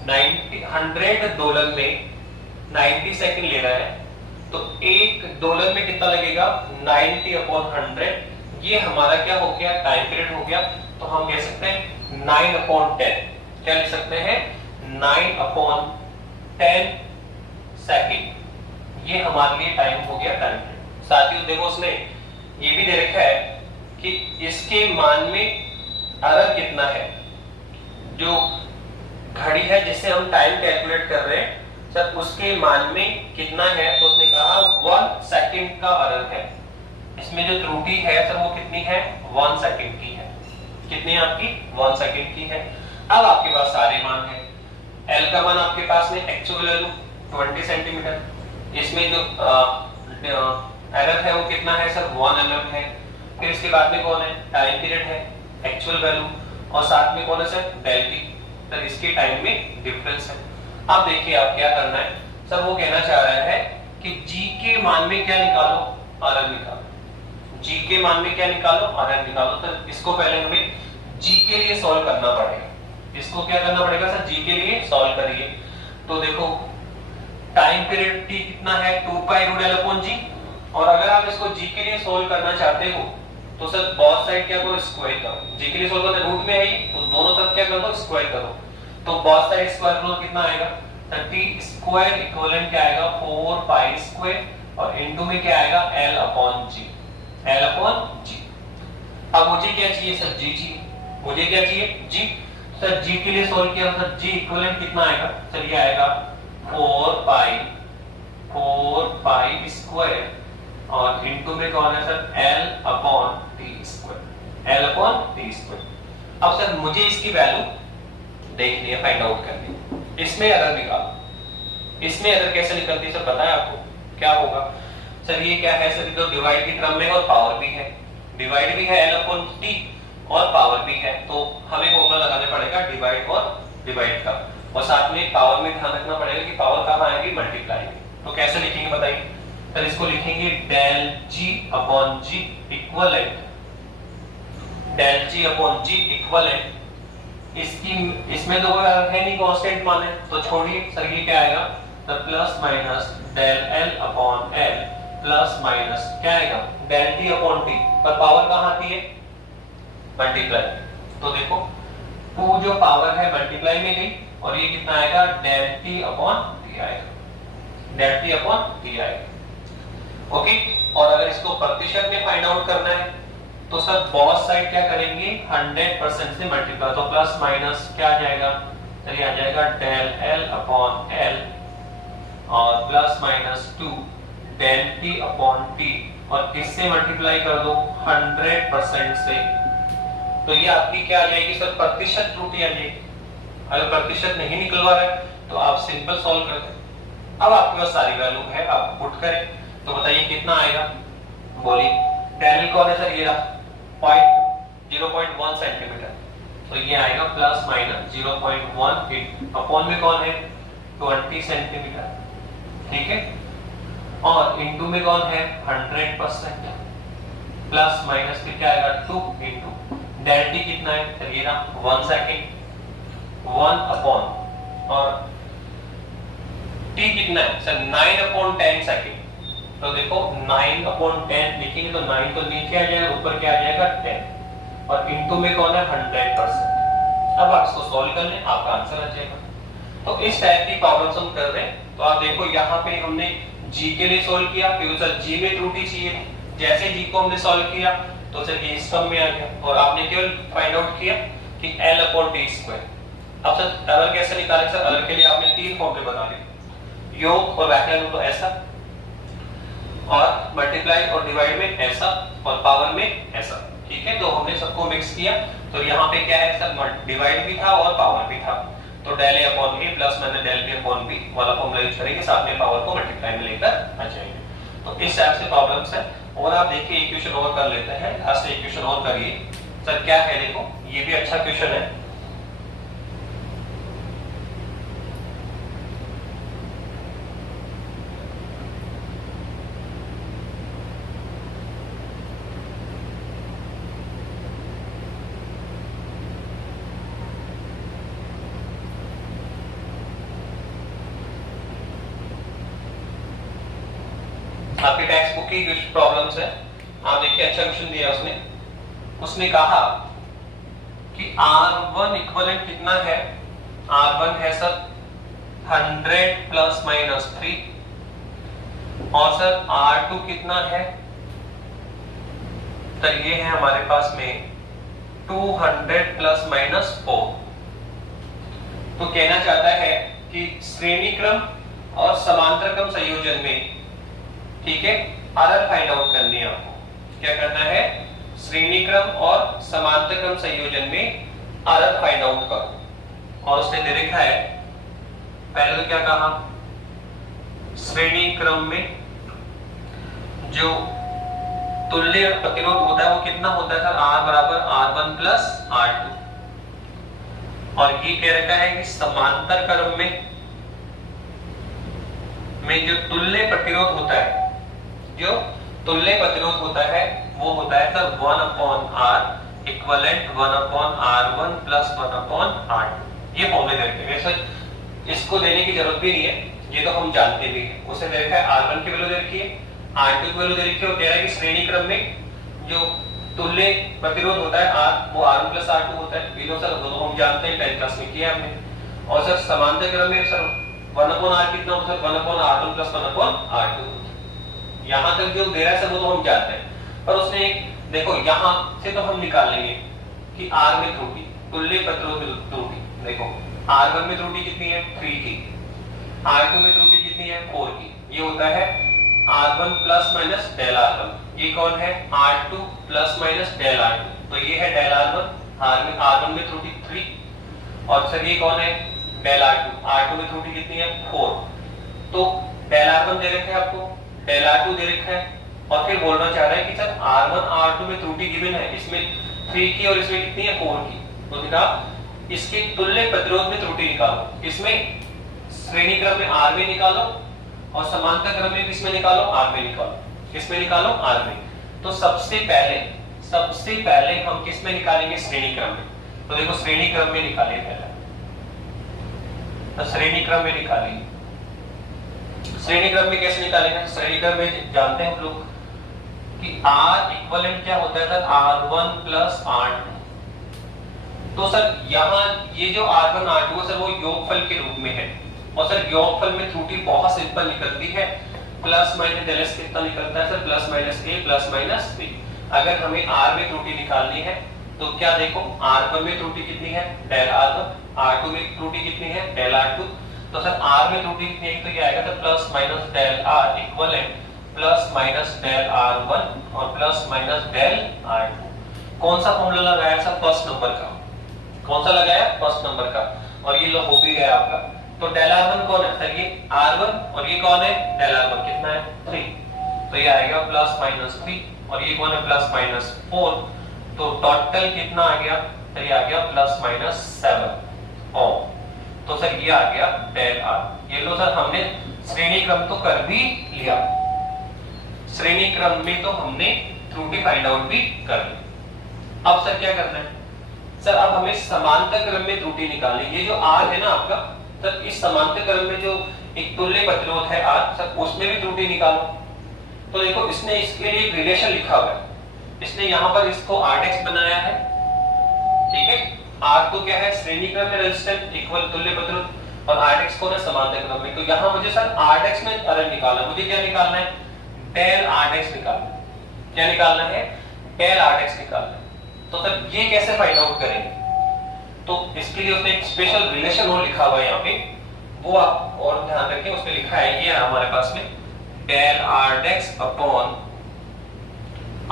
100 दोलन में 90 सेकंड ले रहा है, तो एक दोलन में कितना लगेगा, 90/100। ये हमारा क्या हो गया, टाइम पीरियड हो गया। तो हम कह सकते हैं 9/10। क्या लिख सकते हैं, 9/10 सेकंड। ये हमारे लिए टाइम हो गया, टाइम पीरियड। साथ ही देखो उसने ये भी दे रखा है कि इसके मान में एरर कितना है। जो घड़ी है जिससे हम टाइम कैलकुलेट कर रहे हैं सर उसके मान में कितना है। तो उसने कहा 1 सेकंड का एरर है। इसमें जो त्रुटि है सर वो कितनी है, 1 सेकंड की है। कितनी आपकी, 1 सेकंड की है। अब आपके पास सारे मान है। L का मान आपके पास में एक्चुअल वैल्यू 20 सेंटीमीटर। इसमें जो एरर है वो कितना है सर, 1 mm है। फिर इसके बाद में कौन है, टाइम पीरियड है, एक्चुअल वैल्यू, और साथ में कौन है सर, डेल टी। सर इसके टाइम में डिफरेंस है। अब देखिए आप क्या करना है सर, वो कहना चाह रहा है कि G के मान में क्या निकालो, RN निकालो, G के मान में क्या निकालो, RN निकालो। तो इसको पहले हमें G के लिए सॉल्व करना पड़ेगा। इसको क्या करना पड़ेगा सर, G के लिए सॉल्व करिए। तो देखो टाइम पीरियड t कितना है, 2 पाई रूट l अपॉन जी। और अगर आप इसको G के लिए सॉल्व करना चाहते हो तो सर बोथ साइड क्या करो, स्क्वायर करो। G के लिए सॉल्व करना रूट में है ही, तो दोनों तरफ क्या कर दो, स्क्वायर करो। तो बोथ साइड स्क्वायर करो, कितना आएगा 30 स्क्वायर इक्विवेलेंट क्या आएगा 4 पाई स्क्वायर, और इनटू में क्या आएगा l अपॉन जी, l अपॉन जी। अब मुझे क्या चाहिए सर, g चाहिए। मुझे क्या चाहिए, g। सर g के लिए सॉल्व किया सर, g इक्विवेलेंट कितना आएगा, सर ये आएगा 4 पाई स्क्वायर, और इनटू में कौन है sir, l upon t square, l upon t square. अब सर मुझे इसकी वैल्यू देखनी है, फाइंड आउट करनी है। इसमें एरर निकालो। इसमें एरर कैसे निकलती है सर, पता है आपको क्या होगा सर, ये क्या है सर, तो डिवाइड की टर्म में और पावर भी है, डिवाइड भी है l अपॉन t और पावर भी है। तो हमें फॉर्मूला लगाना पड़ेगा डिवाइड और डिवाइड का, और साथ में पावर में ध्यान रखना पड़ेगा कि पावर कहां आएगी, मल्टीप्लाई में। तो कैसे लिखेंगे बताइए सर, इसको लिखेंगे del g upon g equivalent, del g upon g equivalent. इसकी इसमें तो कोई है नहीं, कांस्टेंट मान है, तो छोड़िए सर, ये क्या आएगा, तो plus minus del l upon l plus minus क्या आएगा, डेल t अपॉन t। पर पावर कहां आती है, मल्टीप्लाई। तो देखो 2 जो पावर है मल्टीप्लाई में गई, और ये कितना आएगा, डेल t अपॉन t आएगा, डेल t अपॉन t आएगा। ओके। और अगर इसको प्रतिशत में फाइंड आउट करना है तो सर बोथ साइड क्या करेंगे, 100% से मल्टीप्लाई। तो प्लस माइनस क्या आ जाएगा, तो ये आ जाएगा डेल l अपॉन l, और plus minus 2 del t upon t, और किससे मल्टीप्लाई कर दो, 100% से। तो ये आपकी क्या आ जाएगी सर, प्रतिशत त्रुटि आ जाएगी। अगर प्रतिशत नहीं निकलवा रहा है तो आप सिंपल सॉल्व कर दें। अब आपके पास सारी वैल्यू है, आप पुट करें तो बताइए कितना आएगा, बोलिए। डेल कौन है सर, ये रहा 0.1 सेंटीमीटर, तो ये आएगा प्लस माइनस 0.18, अपॉन में कौन है 20 सेंटीमीटर, ठीक है। और इनटू में कौन है 100%, प्लस माइनस फिर क्या आएगा 2 इनटू डेल टी कितना है सर, ये रहा 1 सेकंड, 1 अपॉन, और टी कितना है सर 9 अपॉन 10 सेकंड। तो देखो 9 अपॉन 10 लिखेंगे तो 9 तो नीचे आ जाएगा, ऊपर क्या आ जाएगा 10, और इनटू में कौन है 100%। अब आप इसको सॉल्व कर लें, आपका आंसर आ जाएगा। तो इस टाइप की प्रॉब्लम्स हम कर रहे हैं। तो आप देखो यहाँ पे हमने g के लिए सॉल्व किया, क्योंकि सर g में त्रुटि चाहिए। जैसे g को हमने सॉल्व किया तो सर ये इस फॉर्म में आ गया, और आपने केवल फाइंड आउट किया कि l अपॉन t स्क्वायर। अब सर एरर कैसे निकालें सर, एरर के लिए आपने 3 फॉर्मूले बना लिए, योग और व्याख्यान तो ऐसा, और मल्टीप्लाई और डिवाइड में ऐसा, और पावर में ऐसा, ठीक है। तो हमने सबको मिक्स किया, तो यहाँ पे क्या है सर, डिवाइड भी था और पावर भी था। तो del a upon b plus मैंने डेल b अपॉन b वाला फॉर्मूला यूज करेंगे, साथ में पावर को मल्टीप्लाई में लेकर आ जाएंगे। तो इस टाइप से प्रॉब्लम्स है। और आप देखिए एक क्वेश्चन और कर लेते हैं, लास्ट एक क्वेश्चन और करिए सर। क्या है देखो, ये भी अच्छा क्वेश्चन है। आपकी टेक्स्ट बुक की कुछ प्रॉब्लम्स है, आप देखिए अच्छा क्वेश्चन दिया उसने। उसने कहा कि R1 इक्विवेलेंट कितना है, R1 है सर 100 प्लस माइनस 3, और सर R2 कितना है, तो ये है हमारे पास में 200 प्लस माइनस 4। तो कहना चाहता है कि श्रेणी क्रम और समांतर क्रम संयोजन में, ठीक है, एरर फाइंड आउट करनी है आपको। क्या करना है, श्रेणी क्रम और समांतर क्रम संयोजन में एरर फाइंड आउट करो। और उसने दे रखा है, पहले तो क्या कहा, श्रेणी क्रम में जो तुल्य प्रतिरोध होता है वो कितना होता है सर, R बराबर R1 प्लस R2। और ये कह रखा है कि समांतर क्रम में जो तुल्य प्रतिरोध होता है, जो तुल्य प्रतिरोध होता है वो होता है sir 1/r equivalent 1/r1 plus 1/r2। ये फॉर्मूले दे रखे हैं सर, इसको देने की जरूरत भी नहीं है, ये तो हम जानते भी हैं। उसे दे रखा है r1 की वैल्यू दे रखी है, r2 की वैल्यू दे रखी है, और कह रहा है कि श्रेणी क्रम में जो तुल्य प्रतिरोध होता है r वो r1 प्लस r2 होता है। ये तो सर वो तो हम जानते हैं, 10th क्लास में किया हमने। और सर समांतर क्रम में सर 1/r कितना होता है, 1/r1 प्लस 1/r2। यहां तक जो दे रहा है सर वो तो हम जानते हैं, पर उसने एक देखो यहां से तो हम निकाल लेंगे कि r में त्रुटि, तुल्य प्रतिरोध त्रुटि, देखो r1 में त्रुटि कितनी है 3 की, r2 में त्रुटि कितनी है 4 की। ये होता है r1 plus minus del r1। ये कौन है r2 plus minus del r2। तो ये है डेल r1, r1 में त्रुटि 3, और सर ये कौन है डेल r2 में त्रुटि कितनी है 4। तो डेल r1 दे रखे हैं आपको, डेल r2 दे रखा है, और फिर बोलना चाह रहा है कि सर r1 r2 में त्रुटि गिवन है, इसमें 3 की और इसमें कितनी है 4 की। तो देखा इसके तुल्य प्रतिरोध में त्रुटि निकालो, इसमें श्रेणी क्रम में r में निकालो और समांतर क्रम में किसमें निकालो r में निकालो, किसमें निकालो r में। तो सबसे पहले हम किसमें निकालेंगे श्रेणी क्रम में। तो देखो श्रेणी क्रम में निकालिए पहले, तो श्रेणी क्रम में निकालिए। श्रेणी क्रम में कैसे निकालेंगे, श्रेणी क्रम में जानते हैं हम लोग कि R इक्विवेलेंट क्या होता है सर R1 प्लस R2। तो सर यहाँ ये जो R1 R2 है सर वो योगफल के रूप में है, और सर योगफल में त्रुटि बहुत सिंपल निकलती है, प्लस माइनस डेल s कितना निकलता है sir plus minus a plus minus b। अगर हमें R में त्रुटि निकालनी है तो क्या देखो R1 में त्रुटि कितनी है डेल R1, R2 में त्रुटि कितनी है डेल R2। तो सर R में त्रुटि कितनी है, तो ये आएगा sir plus minus del R equivalent plus minus del R1 और प्लस माइनस डेल R2। कौन सा फॉर्मूला लगाया सर फर्स्ट नंबर का, कौन सा लगाया फर्स्ट नंबर का, और ये लो हो भी गया आपका। तो डेल R1 कौन है सर ये R1, और ये कौन है डेल R1 कितना है 3। तो ये आएगा प्लस माइनस 3, और ये कौन है प्लस माइनस 4। तो टोटल कितना आ गया, तो ये आ गया प्लस माइनस 7 ओम। तो सर ये आ गया डेल R। ये लो सर हमने श्रेणी क्रम तो कर भी लिया, श्रेणी क्रम में तो हमने त्रुटि फाइंड आउट भी कर ली। अब सर क्या करना है सर, अब हमें समांतर क्रम में त्रुटि निकालनी। ये जो R है ना आपका सर, इस समांतर क्रम में जो एक तुल्य प्रतिरोध है R सर उसमें भी त्रुटि निकालो। तो देखो इसने इसके लिए एक रिलेशन लिखा हुआ है, इसने यहाँ पर इसको Rx बनाया है, ठीक है। R तो क्या है श्रेणी क्रम में रेजिस्टेंस इक्वल तुल्य प्रतिरोध, और Rx को ना समांतर क्रम में। तो यहाँ मुझे सर Rx में तरंग निकालना, मुझे क्या निकालना है डेल Rx निकालना है। क्या निकालना है डेल Rx निकालना है। तो सर ये कैसे फाइंड आउट करेंगे, तो इसके लिए उसने एक स्पेशल रिलेशन और लिखा हुआ है यहाँ पे, वो आप और ध्यान रखें। उसमें लिखा है ये हमारे पास में डेल Rx अपॉन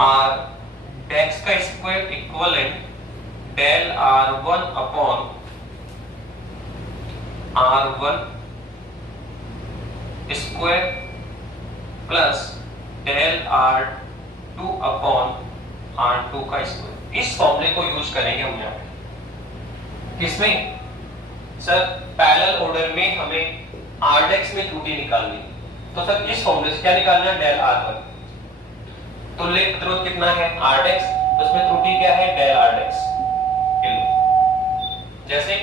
Rx का square equivalent del R1 upon R1 square plus del R2 upon R2 का स्क्वायर। इस फॉर्मूले को यूज करेंगे हम यहाँ पे, किसमें सर पैरेलल ऑर्डर में हमें Rx में त्रुटि निकालनी। तो सर इस फॉर्मूले से क्या निकालना है डेल R1, तुल्य प्रतिरोध कितना है Rx, तो उसमें त्रुटि क्या है डेल Rx। जैसे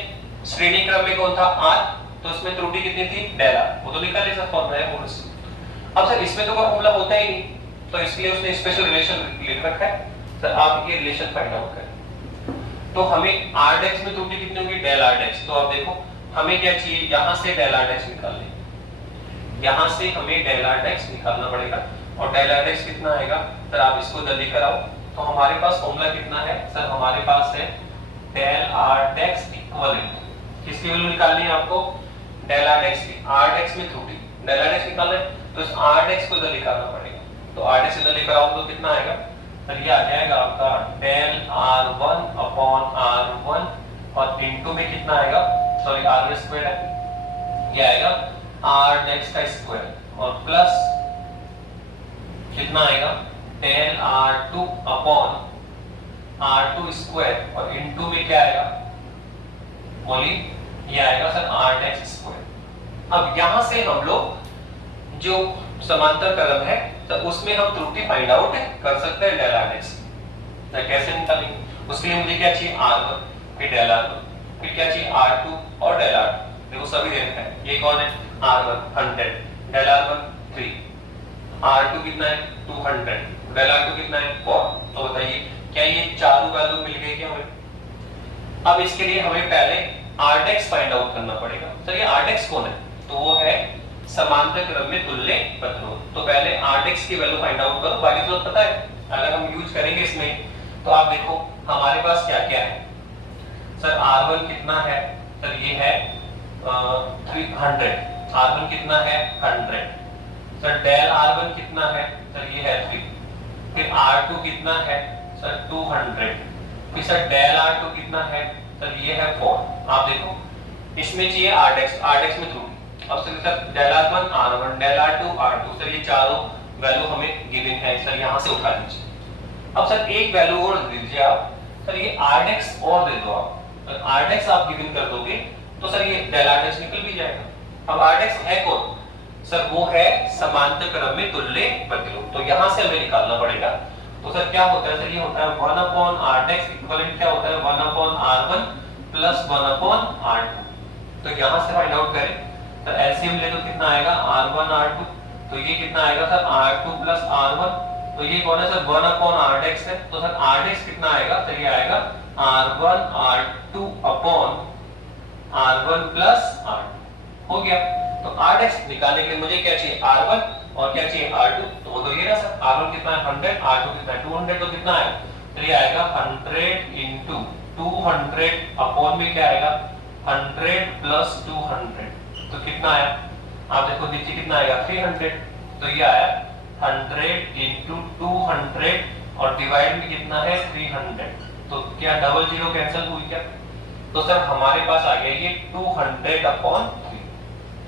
श्रेणी क्रम में कौन था R, तो उसमें त्रुटि कितनी थी डेल R, वो तो निकाले सर फॉर्मूला है वो। अब सर इसमें तो कोई फॉर्मूला होता ही नहीं, तो इसलिए उसने स्पेशल रिलेशन लिख रखा है। सर आप ये रिलेशन फाइंड आउट करें। तो हमें Rx में त्रुटि कितनी होगी डेल Rx। तो आप देखो हमें क्या चाहिए, यहां से डेल Rx निकालना, यहां से हमें डेल Rx निकालना पड़ेगा, और डेल Rx कितना आएगा सर आप इसको जल्दी कराओ। तो हमारे पास फॉर्मूला कितना है सर, हमारे पास है डेल Rx इक्विवेलेंट, किसकी वैल्यू निकालनी है आपको डेल Rx की, Rx में त्रुटि डेल Rx निकालना है, तो इस Rx को इधर निकालना पड़ेगा। तो Rx इधर लेकर आओ तो कितना आएगा सर, ये आ जाएगा आपका डेल R1 अपॉन R1, और इनटू में कितना आएगा सॉरी R स्क्वायर है, ये आएगा Rx का स्क्वायर, और प्लस कितना आएगा del R2 upon R2 square, और इनटू में क्या आएगा बोलिए, ये आएगा सर Rx स्क्वायर। अब यहां से हम लोग जो समांतर क्रम है तो उसमें हम त्रुटि फाइंड आउट कर सकते हैं डेल आर एक्स। कैसे निकालेंगे? उसके लिए मुझे क्या चाहिए? R1, फिर डेल R1, फिर क्या चाहिए? R2 और डेल R2। देखो सभी दे रखा है। ये कौन है? R1 100, डेल R1 3, R2 कितना है? 200, डेल R2 कितना है? 4। तो बताइए क्या ये चारों वैल्यू मिल गए क्या हमें? अब इसके लिए हमें पहले Rdex फाइंड आउट करना पड़ेगा। सर ये Rdex कौन है? तो वो है समांतर क्रम में तुल्य प्रतिरोध। तो पहले Rdex की वैल्यू फाइंड आउट करो, बाकी तो पता है। अगर हम यूज करेंगे इसमें तो आप देखो हमारे पास क्या क्या है। सर R1 कितना है? सर ये है 300। R1 कितना है? 100। सर डेल R1 कितना है? सर ये है 3। फिर R2 कितना है? सर 200। फिर सर डेल R2 कितना है? सर ये है 4। आप देखो इसमें चाहिए Rdex में त्रुटि। अब sir del R1 R1, del R2 R2, sir ये चारों वैल्यू हमें गिवन है। सर यहां से उठा लीजिए। अब सर एक वैल्यू और दे दीजिए आप। सर ये Rdex और दे दो आप। अगर Rdex आप गिवन कर दोगे तो सर ये डेल Rdex निकल भी जाएगा। अब Rdex है कौन? सर वो है समांतर क्रम में तुल्य प्रतिरोध। तो यहां से हमें निकालना पड़ेगा। तो सर क्या होता है? सर ये होता है 1/Rdex इक्विवेलेंट क्या होता है? 1/R1 plus 1/R2। तो यहां से फाइंड आउट करें। सर एलसीएम ले तो कितना आएगा? R1 R2। तो ये कितना आएगा सर? R2 plus R1। तो ये कौन है सर? 1/Rdex है। तो सर Rdex कितना आएगा? तो ये आएगा R1 R2 upon R1 plus R2। हो गया। तो Rdex निकालने के लिए मुझे क्या चाहिए? R1 और क्या चाहिए? R2। तो वो तो ये रहा सर। R1 कितना है? 100, R2 कितना है? 200। तो कितना आएगा? तो ये आएगा 100 इंटू 200 अपॉन में क्या आएगा? 100 प्लस 200। तो कितना आया? आप देखो नीचे कितना आएगा? 300। तो ये आया 100 इंटू 200 और डिवाइड में कितना है? 300। तो क्या डबल जीरो कैंसिल हुई क्या? तो सर हमारे पास आ गया ये 200 अपॉन 3।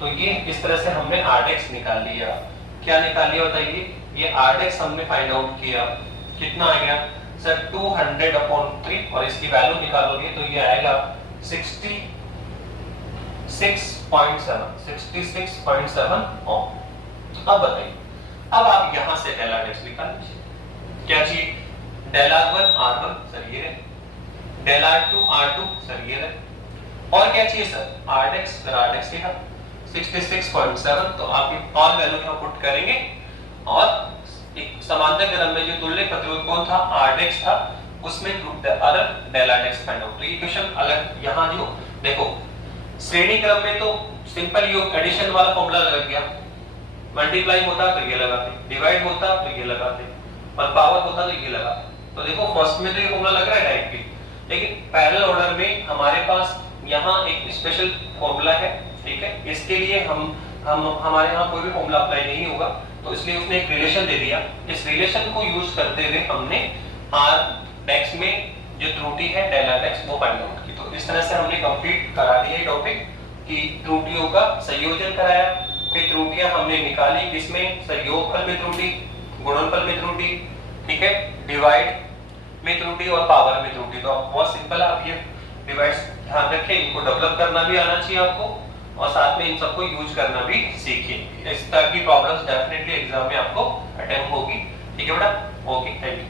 तो ये इस तरह से हमने Rdex निकाल लिया। क्या निकाल लिया बताइए? ये Rdex हमने फाइंड आउट किया। कितना आ गया सर? 200 अपॉन 3 और इसकी वैल्यू निकालोगे तो ये आएगा 66.7 ओम। अब बताइए, अब आप यहां से डेल Rdex निकाल लीजिए। क्या चाहिए? डेल R1 R1 सर ये रहे, डेल R2 R2 सर ये रहे, और क्या चाहिए सर? Rdex। सर Rdex लिखा 66.7। तो आप ये ऑल वैल्यू यहां पुट करेंगे और एक समांतर क्रम में जो तुल्य प्रतिरोध कौन था? Rdex था। उसमें अलग डेल Rdex फाइंड आउट। तो ये क्वेश्चन अलग यहां जो देखो श्रेणी क्रम में तो सिंपल योग एडिशन वाला फॉर्मूला लग गया। मल्टीप्लाई होता तो ये लगाते, डिवाइड होता तो ये लगाते, और पावर होता तो ये लगाते। तो देखो फर्स्ट में तो ये फॉर्मूला लग रहा है डायरेक्टली, लेकिन पैरेलल ऑर्डर में हमारे पास यहाँ एक स्पेशल फॉर्मूला है। ठीक है, इसके लिए हम हमारे यहाँ कोई भी फॉर्मूला अप्लाई नहीं होगा, तो इसलिए उसने एक रिलेशन दे दिया। इस रिलेशन को यूज करते हुए हमने Rdex में जो त्रुटि है डेल Rdex वो फाइंड आउट की। तो इस तरह से हमने कंप्लीट करा दिया ये टॉपिक कि त्रुटियों का संयोजन कराया, फिर त्रुटियां हमने निकाली किसमें? संयोगफल में त्रुटि, गुणनफल में त्रुटि, ठीक है, डिवाइड में त्रुटि और पावर में त्रुटि। तो बहुत सिंपल है, आप ये डिवाइस ध्यान रखें, इनको डेवलप करना भी आना चाहिए आपको, और साथ में इन सबको यूज करना भी सीखिए। इस तरह की प्रॉब्लम्स डेफिनेटली एग्जाम में आपको अटेम्प्ट होगी। ठीक है बेटा, ओके, थैंक यू।